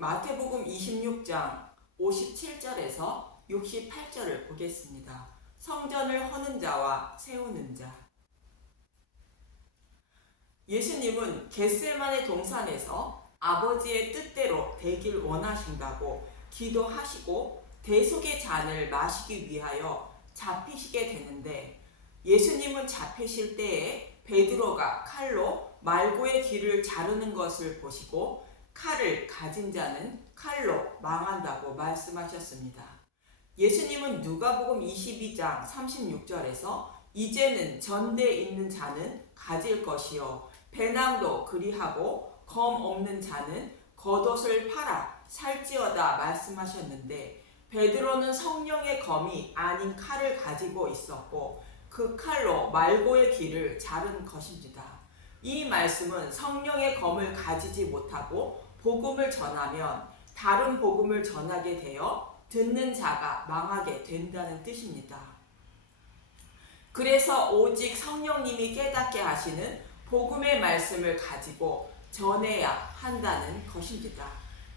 마태복음 26장 57절에서 68절을 보겠습니다. 성전을 허는 자와 세우는 자. 예수님은 겟세마네 동산에서 아버지의 뜻대로 되길 원하신다고 기도하시고 대속의 잔을 마시기 위하여 잡히시게 되는데, 예수님은 잡히실 때에 베드로가 칼로 말고의 귀를 자르는 것을 보시고 칼을 가진 자는 칼로 망한다고 말씀하셨습니다. 예수님은 누가복음 22장 36절에서 이제는 전대에 있는 자는 가질 것이요 배낭도 그리하고 검 없는 자는 겉옷을 팔아 살지어다 말씀하셨는데, 베드로는 성령의 검이 아닌 칼을 가지고 있었고 그 칼로 말고의 귀를 자른 것입니다. 이 말씀은 성령의 검을 가지지 못하고 복음을 전하면 다른 복음을 전하게 되어 듣는 자가 망하게 된다는 뜻입니다. 그래서 오직 성령님이 깨닫게 하시는 복음의 말씀을 가지고 전해야 한다는 것입니다.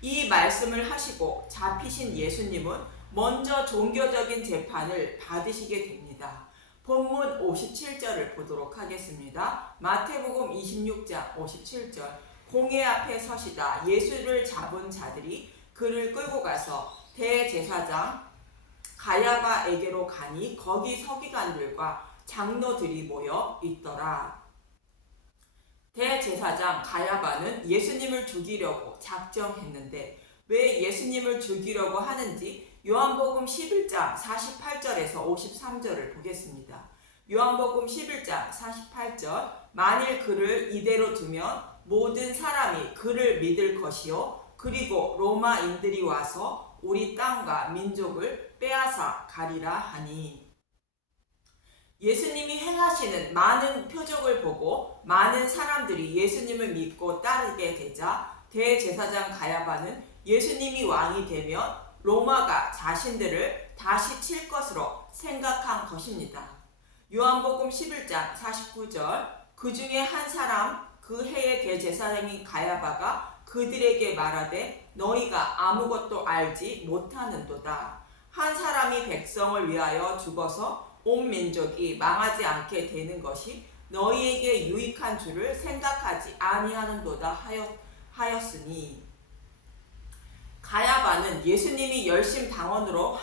이 말씀을 하시고 잡히신 예수님은 먼저 종교적인 재판을 받으시게 됩니다. 본문 57절을 보도록 하겠습니다. 마태복음 26장 57절. 공회 앞에 서시다 예수를 잡은 자들이 그를 끌고 가서 대제사장 가야바에게로 가니 거기 서기관들과 장로들이 모여 있더라. 대제사장 가야바는 예수님을 죽이려고 작정했는데 왜 예수님을 죽이려고 하는지 요한복음 11장 48절에서 53절을 보겠습니다. 요한복음 11장 48절. 만일 그를 이대로 두면 모든 사람이 그를 믿을 것이요 그리고 로마인들이 와서 우리 땅과 민족을 빼앗아 가리라 하니. 예수님이 행하시는 많은 표적을 보고 많은 사람들이 예수님을 믿고 따르게 되자 대제사장 가야바는 예수님이 왕이 되면 로마가 자신들을 다시 칠 것으로 생각한 것입니다. 요한복음 11장 49절. 그 중에 한 사람 그 해의 대제사장인 가야바가 그들에게 말하되 너희가 아무것도 알지 못하는도다. 한 사람이 백성을 위하여 죽어서 온 민족이 망하지 않게 되는 것이 너희에게 유익한 줄을 생각하지 아니하는도다 하였으니. 가야바는 예수님이 열심당원의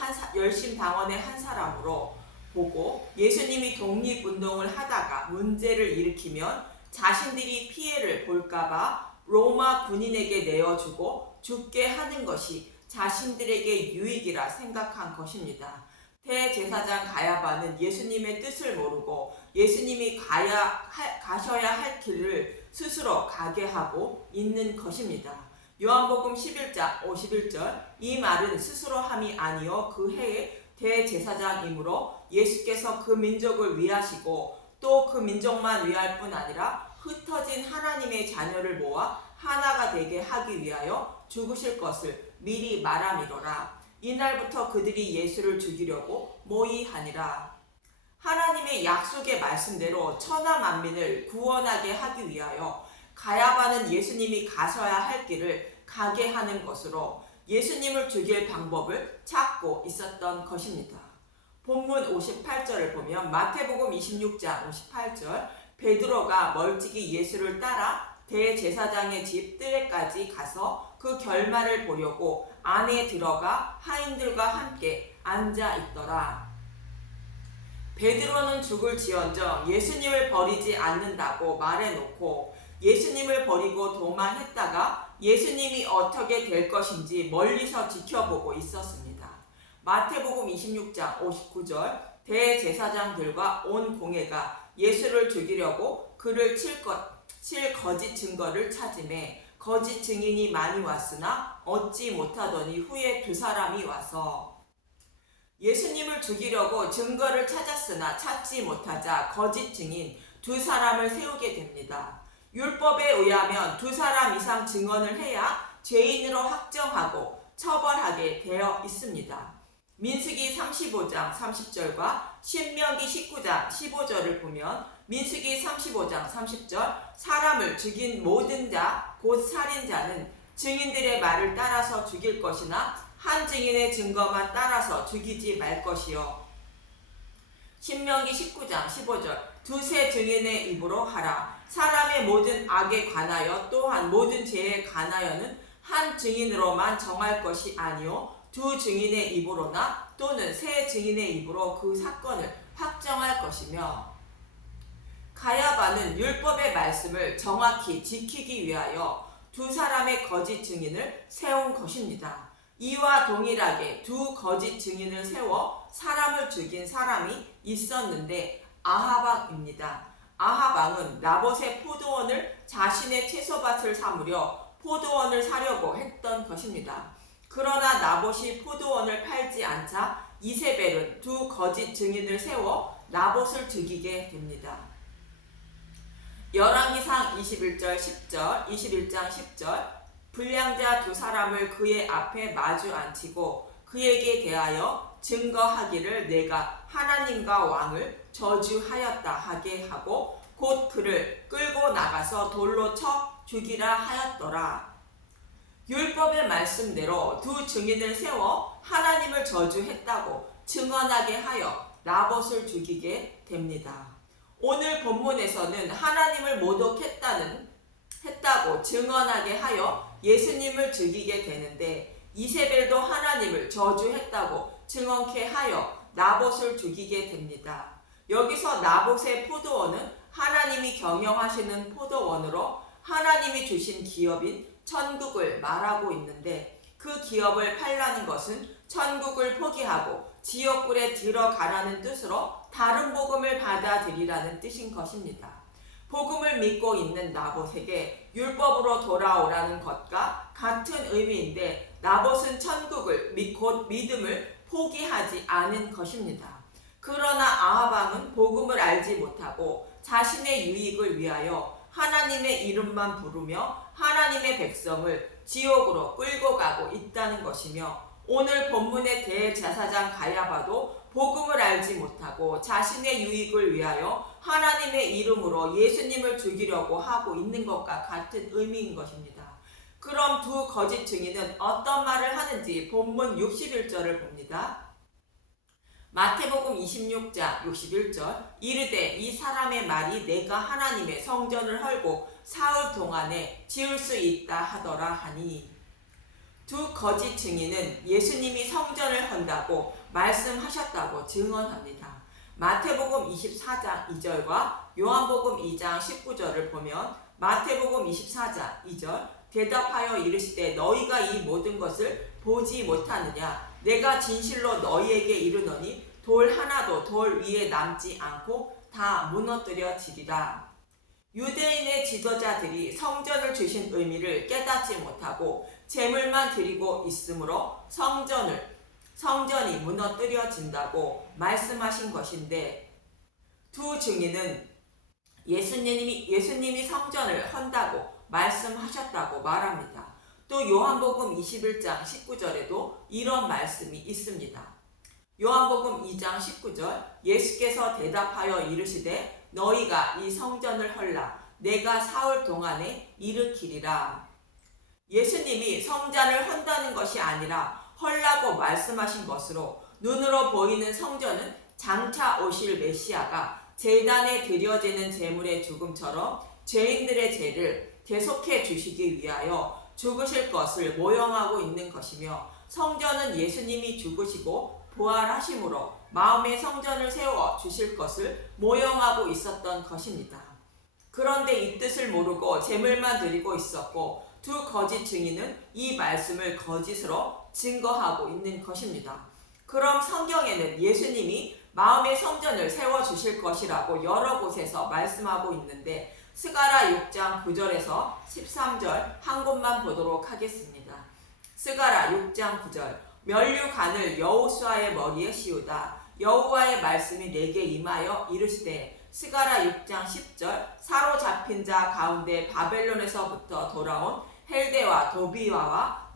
한 사람으로 보고 예수님이 독립운동을 하다가 문제를 일으키면 자신들이 피해를 볼까봐 로마 군인에게 내어주고 죽게 하는 것이 자신들에게 유익이라 생각한 것입니다. 대제사장 가야바는 예수님의 뜻을 모르고 예수님이 가셔야 할 길을 스스로 가게 하고 있는 것입니다. 요한복음 11장 51절. 이 말은 스스로 함이 아니요 그 해의 대제사장이므로 예수께서 그 민족을 위하시고 또 그 민족만 위할 뿐 아니라 흩어진 하나님의 자녀를 모아 하나가 되게 하기 위하여 죽으실 것을 미리 말함이로라. 이날부터 그들이 예수를 죽이려고 모의하니라. 하나님의 약속의 말씀대로 천하 만민을 구원하게 하기 위하여 가야바는 예수님이 가셔야 할 길을 가게 하는 것으로 예수님을 죽일 방법을 찾고 있었던 것입니다. 본문 58절을 보면 마태복음 26장 58절. 베드로가 멀찍이 예수를 따라 대제사장의 집 뜰에까지 가서 그 결말을 보려고 안에 들어가 하인들과 함께 앉아 있더라. 베드로는 죽을지언정 예수님을 버리지 않는다고 말해놓고 예수님을 버리고 도망했다가 예수님이 어떻게 될 것인지 멀리서 지켜보고 있었습니다. 마태복음 26장 59절. 대제사장들과 온 공회가 예수를 죽이려고 그를 칠 거짓 증거를 찾으매 거짓 증인이 많이 왔으나 얻지 못하더니 후에 두 사람이 와서 예수님을 죽이려고 증거를 찾았으나 찾지 못하자 거짓 증인 두 사람을 세우게 됩니다. 율법에 의하면 두 사람 이상 증언을 해야 죄인으로 확정하고 처벌하게 되어 있습니다. 민수기 35장 30절과 신명기 19장 15절을 보면 민수기 35장 30절. 사람을 죽인 모든 자 곧 살인자는 증인들의 말을 따라서 죽일 것이나 한 증인의 증거만 따라서 죽이지 말 것이요. 신명기 19장 15절 두세 증인의 입으로 하라. 사람의 모든 악에 관하여 또한 모든 죄에 관하여는 한 증인으로만 정할 것이 아니요 두 증인의 입으로나 또는 세 증인의 입으로 그 사건을 확정할 것이며, 가야바는 율법의 말씀을 정확히 지키기 위하여 두 사람의 거짓 증인을 세운 것입니다. 이와 동일하게 두 거짓 증인을 세워 사람을 죽인 사람이 있었는데 아하방입니다. 아하방은 나봇의 포도원을 자신의 채소밭을 삼으려 포도원을 사려고 했던 것입니다. 그러나 나봇이 포도원을 팔지 않자 이세벨은 두 거짓 증인을 세워 나봇을 죽이게 됩니다. 열왕기상 21장 10절 불량자 두 사람을 그의 앞에 마주 앉히고 그에게 대하여 증거하기를 내가 하나님과 왕을 저주하였다 하게 하고 곧 그를 끌고 나가서 돌로 쳐 죽이라 하였더라. 율법의 말씀대로 두 증인을 세워 하나님을 저주했다고 증언하게 하여 나봇을 죽이게 됩니다. 오늘 본문에서는 하나님을 모독했다고 증언하게 하여 예수님을 죽이게 되는데, 이세벨도 하나님을 저주했다고 증언케 하여 나봇을 죽이게 됩니다. 여기서 나봇의 포도원은 하나님이 경영하시는 포도원으로 하나님이 주신 기업인 천국을 말하고 있는데, 그 기업을 팔라는 것은 천국을 포기하고 지옥불에 들어가라는 뜻으로 다른 복음을 받아들이라는 뜻인 것입니다. 복음을 믿고 있는 나봇에게 율법으로 돌아오라는 것과 같은 의미인데, 나봇은 천국을 곧 믿음을 포기하지 않은 것입니다. 그러나 아하방은 복음을 알지 못하고 자신의 유익을 위하여 하나님의 이름만 부르며 하나님의 백성을 지옥으로 끌고 가고 있다는 것이며, 오늘 본문의 대제사장 가야바도 복음을 알지 못하고 자신의 유익을 위하여 하나님의 이름으로 예수님을 죽이려고 하고 있는 것과 같은 의미인 것입니다. 그럼 두 거짓 증인은 어떤 말을 하는지 본문 61절을 봅니다. 마태복음 26장 61절 이르되 이 사람의 말이 내가 하나님의 성전을 헐고 사흘 동안에 지을 수 있다 하더라 하니, 두 거짓 증인은 예수님이 성전을 헌다고 말씀하셨다고 증언합니다. 마태복음 24장 2절과 요한복음 2장 19절을 보면, 마태복음 24장 2절 대답하여 이르시되 너희가 이 모든 것을 보지 못하느냐? 내가 진실로 너희에게 이르노니 돌 하나도 돌 위에 남지 않고 다 무너뜨려지리라. 유대인의 지도자들이 성전을 주신 의미를 깨닫지 못하고 제물만 드리고 있으므로 성전이 무너뜨려진다고 말씀하신 것인데, 두 증인은 예수님이 성전을 헌다고 말씀하셨다고 말합니다. 또 요한복음 21장 19절에도 이런 말씀이 있습니다. 요한복음 2장 19절 예수께서 대답하여 이르시되 너희가 이 성전을 헐라 내가 사흘 동안에 일으키리라. 예수님이 성전을 헌다는 것이 아니라 헐라고 말씀하신 것으로, 눈으로 보이는 성전은 장차 오실 메시아가 제단에 드려지는 제물의 죽음처럼 죄인들의 죄를 대속해 주시기 위하여 죽으실 것을 모형하고 있는 것이며, 성전은 예수님이 죽으시고 부활하심으로 마음의 성전을 세워 주실 것을 모형하고 있었던 것입니다. 그런데 이 뜻을 모르고 제물만 드리고 있었고, 두 거짓 증인은 이 말씀을 거짓으로 증거하고 있는 것입니다. 그럼 성경에는 예수님이 마음의 성전을 세워주실 것이라고 여러 곳에서 말씀하고 있는데, 스가랴 6장 9절에서 13절 한 곳만 보도록 하겠습니다. 스가랴 6장 9절 면류관을 여호수아의 머리에 씌우다. 여호와의 말씀이 내게 임하여 이르시되, 스가랴 6장 10절 사로잡힌 자 가운데 바벨론에서부터 돌아온 헬데와 도비와와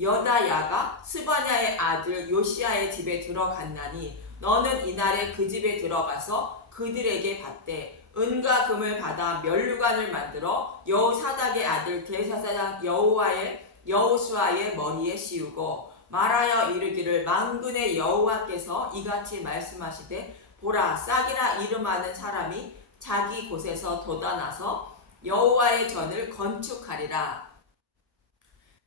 여다야가 스바냐의 아들 요시야의 집에 들어갔나니 너는 이날에 그 집에 들어가서 그들에게 받되 은과 금을 받아 면류관을 만들어 여호사닥의 아들 대제사장 여호수아의 머리에 씌우고 말하여 이르기를 만군의 여호와께서 이같이 말씀하시되 보라 싹이라 이름하는 사람이 자기 곳에서 돋아나서 여호와의 전을 건축하리라.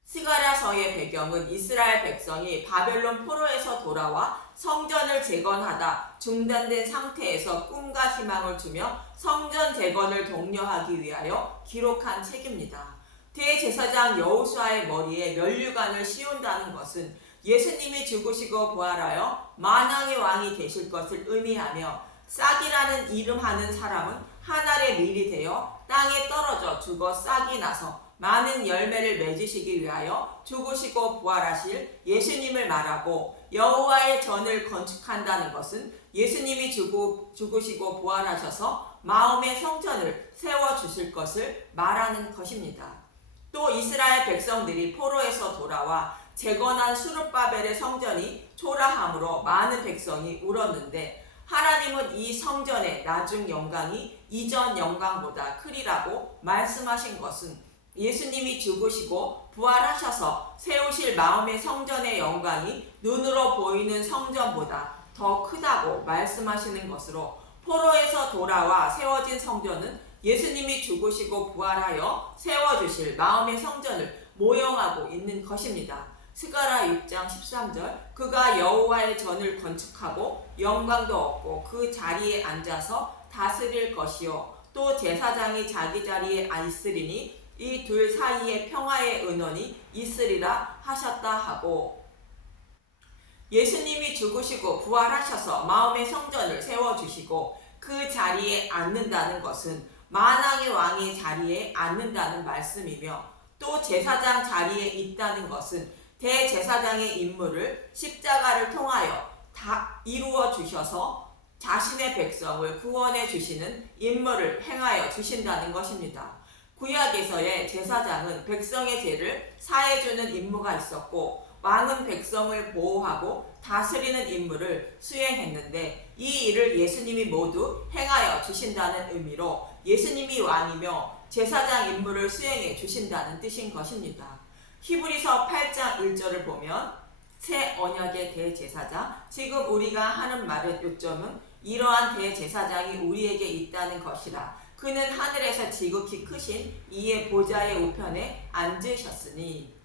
스가랴서의 배경은 이스라엘 백성이 바벨론 포로에서 돌아와 성전을 재건하다 중단된 상태에서 꿈과 희망을 주며 성전 재건을 독려하기 위하여 기록한 책입니다. 대제사장 여호수아의 머리에 면류관을 씌운다는 것은 예수님이 죽으시고 부활하여 만왕의 왕이 되실 것을 의미하며 싹이라는 이름하는 사람은 한 알의 밀이 되어 땅에 떨어져 죽어 싹이 나서 많은 열매를 맺으시기 위하여 죽으시고 부활하실 예수님을 말하고 여호와의 전을 건축한다는 것은 예수님이 죽으시고 부활하셔서 마음의 성전을 세워주실 것을 말하는 것입니다. 또 이스라엘 백성들이 포로에서 돌아와 재건한 수룹바벨의 성전이 초라함으로 많은 백성이 울었는데 하나님은 이 성전의 나중 영광이 이전 영광보다 크리라고 말씀하신 것은 예수님이 죽으시고 부활하셔서 세우실 마음의 성전의 영광이 눈으로 보이는 성전보다 더 크다고 말씀하시는 것으로 포로에서 돌아와 세워진 성전은 예수님이 죽으시고 부활하여 세워주실 마음의 성전을 모형하고 있는 것입니다. 스가랴 6장 13절 그가 여호와의 전을 건축하고 영광도 얻고 그 자리에 앉아서 다스릴 것이요 또 제사장이 자기 자리에 있으리니 이 둘 사이에 평화의 은원이 있으리라 하셨다 하고 예수님이 죽으시고 부활하셔서 마음의 성전을 세워주시고 그 자리에 앉는다는 것은 만왕의 왕의 자리에 앉는다는 말씀이며 또 제사장 자리에 있다는 것은 대제사장의 임무를 십자가를 통하여 다 이루어 주셔서 자신의 백성을 구원해 주시는 임무를 행하여 주신다는 것입니다. 구약에서의 제사장은 백성의 죄를 사해주는 임무가 있었고 왕은 백성을 보호하고 다스리는 임무를 수행했는데 이 일을 예수님이 모두 행하여 주신다는 의미로 예수님이 왕이며 제사장 임무를 수행해 주신다는 뜻인 것입니다. 히브리서 8장 1절을 보면 새 언약의 대제사장 지금 우리가 하는 말의 요점은 이러한 대제사장이 우리에게 있다는 것이라 그는 하늘에서 지극히 크신 이의 보좌의 우편에 앉으셨으니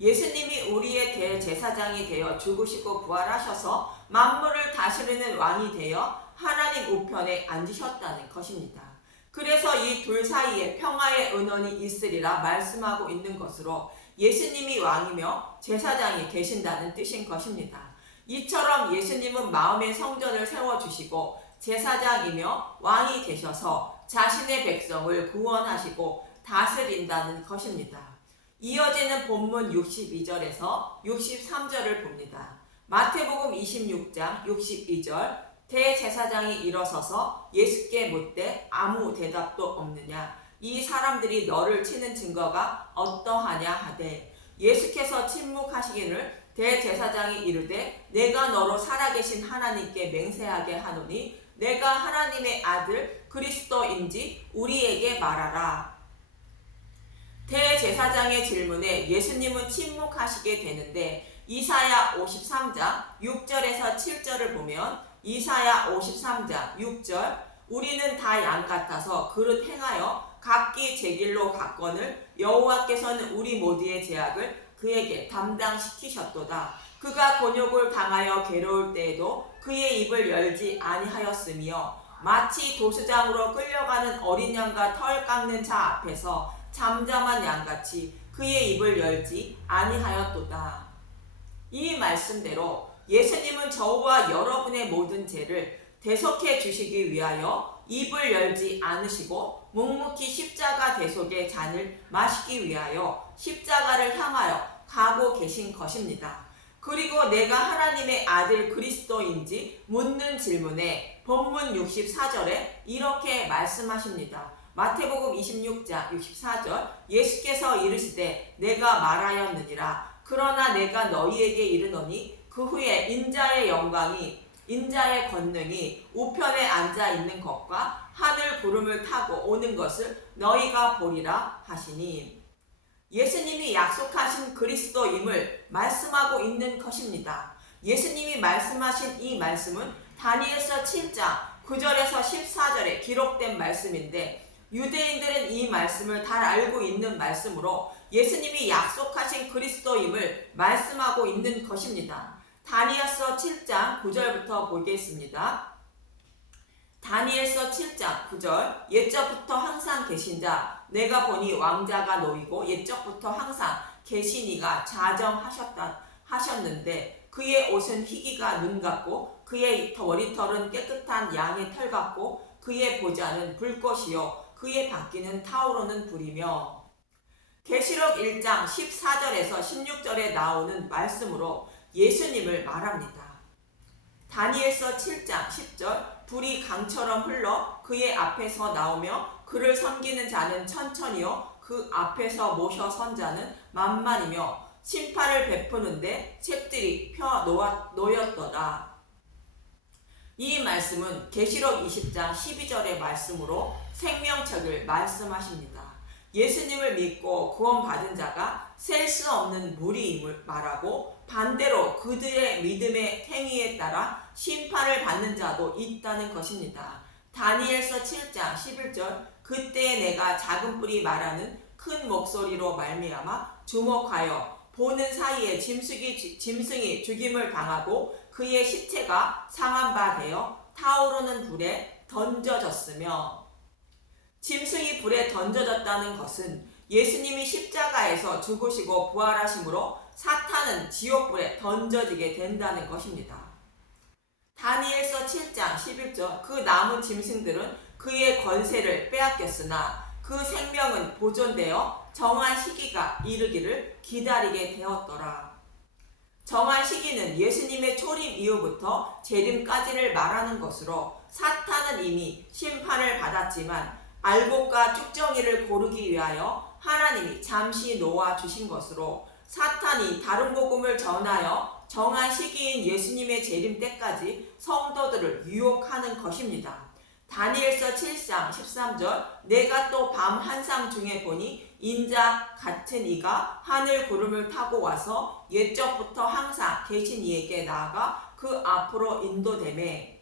예수님이 우리의 대제사장이 되어 죽으시고 부활하셔서 만물을 다스리는 왕이 되어 하나님 우편에 앉으셨다는 것입니다. 그래서 이 둘 사이에 평화의 은원이 있으리라 말씀하고 있는 것으로 예수님이 왕이며 제사장이 되신다는 뜻인 것입니다. 이처럼 예수님은 마음의 성전을 세워주시고 제사장이며 왕이 되셔서 자신의 백성을 구원하시고 다스린다는 것입니다. 이어지는 본문 62절에서 63절을 봅니다. 마태복음 26장 62절 대제사장이 일어서서 예수께 묻되 아무 대답도 없느냐 이 사람들이 너를 치는 증거가 어떠하냐 하되 예수께서 침묵하시기를 대제사장이 이르되 내가 너로 살아계신 하나님께 맹세하게 하노니 내가 하나님의 아들 그리스도인지 우리에게 말하라. 대제사장의 질문에 예수님은 침묵하시게 되는데 이사야 53장 6절에서 7절을 보면 이사야 53장 6절 우리는 다 양 같아서 그릇 행하여 각기 제 길로 갔거늘 여호와께서는 우리 모두의 죄악을 그에게 담당시키셨도다. 그가 곤욕을 당하여 괴로울 때에도 그의 입을 열지 아니하였으며 마치 도수장으로 끌려가는 어린 양과 털 깎는 자 앞에서 잠잠한 양같이 그의 입을 열지 아니하였도다. 이 말씀대로 예수님은 저와 여러분의 모든 죄를 대속해 주시기 위하여 입을 열지 않으시고 묵묵히 십자가 대속의 잔을 마시기 위하여 십자가를 향하여 가고 계신 것입니다. 그리고 내가 하나님의 아들 그리스도인지 묻는 질문에 본문 64절에 이렇게 말씀하십니다. 마태복음 26장 64절 예수께서 이르시되 내가 말하였느니라. 그러나 내가 너희에게 이르노니 그 후에 인자의 영광이 인자의 권능이 우편에 앉아 있는 것과 하늘 구름을 타고 오는 것을 너희가 보리라 하시니, 예수님이 약속하신 그리스도임을 말씀하고 있는 것입니다. 예수님이 말씀하신 이 말씀은 다니엘서 7장 9절에서 14절에 기록된 말씀인데, 유대인들은 이 말씀을 잘 알고 있는 말씀으로 예수님이 약속하신 그리스도임을 말씀하고 있는 것입니다. 다니엘서 7장 9절부터 보겠습니다. 다니엘서 7장 9절. 옛적부터 항상 계신 자 내가 보니 왕자가 놓이고 옛적부터 항상 계신 이가 자정하셨는데 그의 옷은 희기가 눈 같고 그의 머리털은 깨끗한 양의 털 같고 그의 보좌는 불꽃이요 그의 바퀴는 타오르는 불이며. 계시록 1장 14절에서 16절에 나오는 말씀으로 예수님을 말합니다. 다니엘서 7장 10절. 불이 강처럼 흘러 그의 앞에서 나오며 그를 섬기는 자는 천천히요 그 앞에서 모셔 선 자는 만만이며 심판을 베푸는데 책들이 펴 놓였더라. 이 말씀은 계시록 20장 12절의 말씀으로 생명책을 말씀하십니다. 예수님을 믿고 구원받은 자가 셀 수 없는 무리임을 말하고, 반대로 그들의 믿음의 행위에 따라 심판을 받는 자도 있다는 것입니다. 다니엘서 7장 11절. 그때 내가 작은 뿔이 말하는 큰 목소리로 말미암아 주목하여 보는 사이에 짐승이 죽임을 당하고 그의 시체가 상한 바 되어 타오르는 불에 던져졌으며, 짐승이 불에 던져졌다는 것은 예수님이 십자가에서 죽으시고 부활하심으로 사탄은 지옥불에 던져지게 된다는 것입니다. 다니엘서 7장 11절. 그 남은 짐승들은 그의 권세를 빼앗겼으나 그 생명은 보존되어 정한 시기가 이르기를 기다리게 되었더라. 정한 시기는 예수님의 초림 이후부터 재림까지를 말하는 것으로, 사탄은 이미 심판을 받았지만 알곡과 쭉정이를 고르기 위하여 하나님이 잠시 놓아주신 것으로, 사탄이 다른 복음을 전하여 정한 시기인 예수님의 재림 때까지 성도들을 유혹하는 것입니다. 다니엘서 7장 13절. 내가 또 밤 한상 중에 보니 인자 같은 이가 하늘 구름을 타고 와서 옛적부터 항상 계신 이에게 나아가 그 앞으로 인도되매.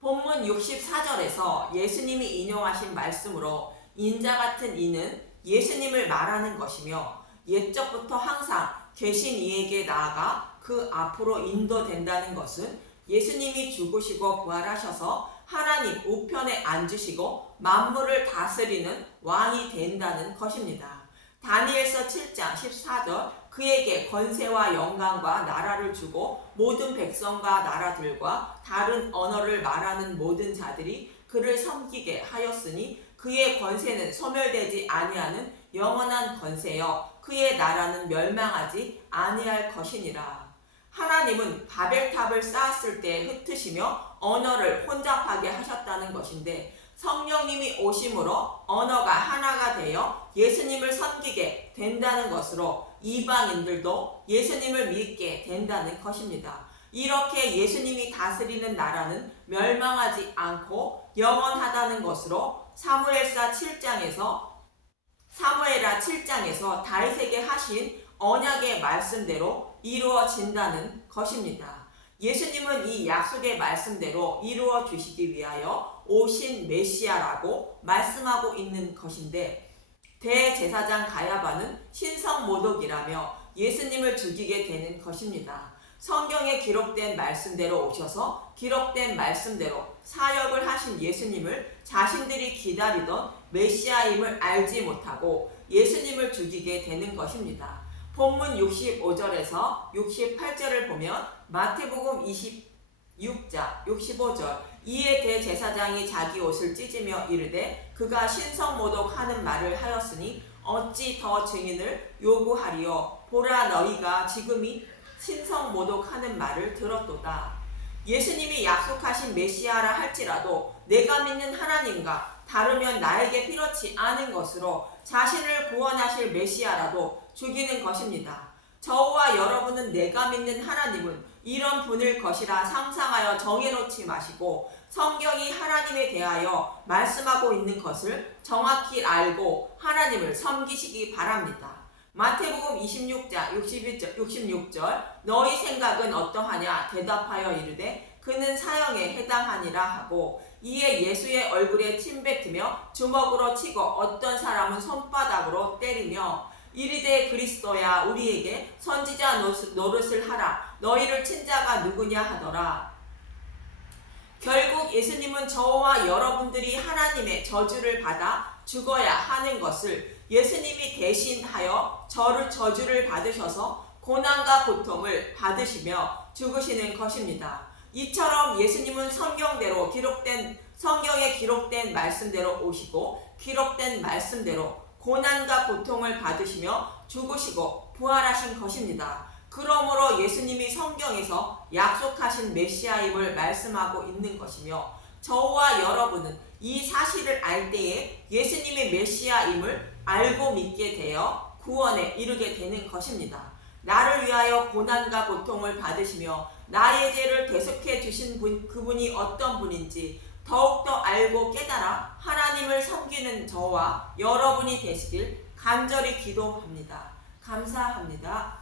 본문 64절에서 예수님이 인용하신 말씀으로 인자 같은 이는 예수님을 말하는 것이며, 옛적부터 항상 계신 이에게 나아가 그 앞으로 인도된다는 것은 예수님이 죽으시고 부활하셔서 하나님 우편에 앉으시고 만물을 다스리는 왕이 된다는 것입니다. 다니엘서 7장 14절. 그에게 권세와 영광과 나라를 주고 모든 백성과 나라들과 다른 언어를 말하는 모든 자들이 그를 섬기게 하였으니 그의 권세는 소멸되지 아니하는 영원한 권세여 그의 나라는 멸망하지 아니할 것이니라. 하나님은 바벨탑을 쌓았을 때 흩으시며 언어를 혼잡하게 하셨다는 것인데, 성령님이 오심으로 언어가 하나가 되어 예수님을 섬기게 된다는 것으로 이방인들도 예수님을 믿게 된다는 것입니다. 이렇게 예수님이 다스리는 나라는 멸망하지 않고 영원하다는 것으로 사무엘하 7장에서 다윗에게 하신 언약의 말씀대로 이루어진다는 것입니다. 예수님은 이 약속의 말씀대로 이루어 주시기 위하여 오신 메시아라고 말씀하고 있는 것인데, 대제사장 가야바는 신성모독이라며 예수님을 죽이게 되는 것입니다. 성경에 기록된 말씀대로 오셔서 기록된 말씀대로 사역을 하신 예수님을 자신들이 기다리던 메시아임을 알지 못하고 예수님을 죽이게 되는 것입니다. 본문 65절에서 68절을 보면 마태복음 26장 65절. 이에 대제사장이 자기 옷을 찢으며 이르되 그가 신성모독하는 말을 하였으니 어찌 더 증인을 요구하리요. 보라, 너희가 지금이 신성모독하는 말을 들었도다. 예수님이 약속하신 메시아라 할지라도 내가 믿는 하나님과 다르면 나에게 필요치 않은 것으로 자신을 구원하실 메시아라도 죽이는 것입니다. 저와 여러분은 내가 믿는 하나님은 이런 분일 것이라 상상하여 정해놓지 마시고 성경이 하나님에 대하여 말씀하고 있는 것을 정확히 알고 하나님을 섬기시기 바랍니다. 마태복음 26장 66절 너희 생각은 어떠하냐 대답하여 이르되 그는 사형에 해당하니라 하고 이에 예수의 얼굴에 침 뱉으며 주먹으로 치고 어떤 사람은 손바닥으로 때리며 이르되 그리스도야 우리에게 선지자 노릇을 하라 너희를 친 자가 누구냐 하더라. 결국 예수님은 저와 여러분들이 하나님의 저주를 받아 죽어야 하는 것을 예수님이 대신하여 저주를 받으셔서 고난과 고통을 받으시며 죽으시는 것입니다. 이처럼 예수님은 성경에 기록된 말씀대로 오시고 기록된 말씀대로 고난과 고통을 받으시며 죽으시고 부활하신 것입니다. 그러므로 예수님이 성경에서 약속하신 메시아임을 말씀하고 있는 것이며 저와 여러분은 이 사실을 알 때에 예수님의 메시아임을 알고 믿게 되어 구원에 이르게 되는 것입니다. 나를 위하여 고난과 고통을 받으시며 나의 죄를 대속해 주신 그분이 어떤 분인지 더욱더 알고 깨달아 하나님을 섬기는 저와 여러분이 되시길 간절히 기도합니다. 감사합니다.